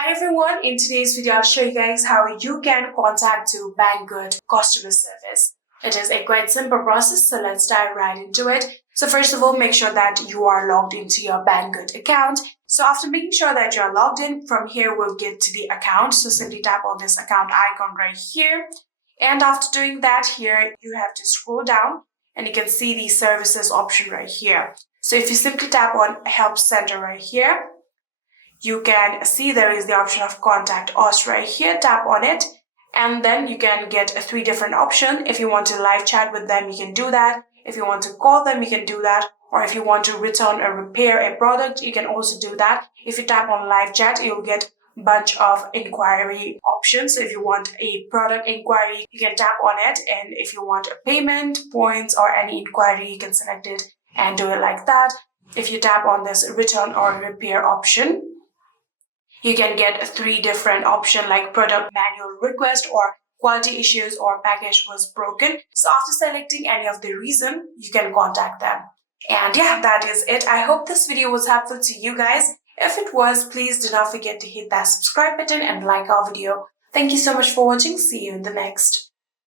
Hi everyone, in today's video I'll show you guys how you can contact to Banggood customer service. It is a quite simple process, so let's dive right into it. So first of all, make sure that you are logged into your Banggood account. So after making sure that you are logged in, from here we'll get to the account. So simply tap on this account icon right here. And after doing that, here you have to scroll down and you can see the services option right here. So if you simply tap on help center right here, you can see there is the option of contact us right here. Tap on it and then you can get three different options. If you want to live chat with them, you can do that. If you want to call them, you can do that. Or if you want to return or repair a product, you can also do that. If you tap on live chat, you'll get a bunch of inquiry options. So if you want a product inquiry, you can tap on it. And if you want a payment, points, or any inquiry, you can select it and do it like that. If you tap on this return or repair option, you can get three different options like product manual request or quality issues or package was broken. So after selecting any of the reason, you can contact them. And yeah, that is it. I hope this video was helpful to you guys. If it was, please do not forget to hit that subscribe button and like our video. Thank you so much for watching. See you in the next.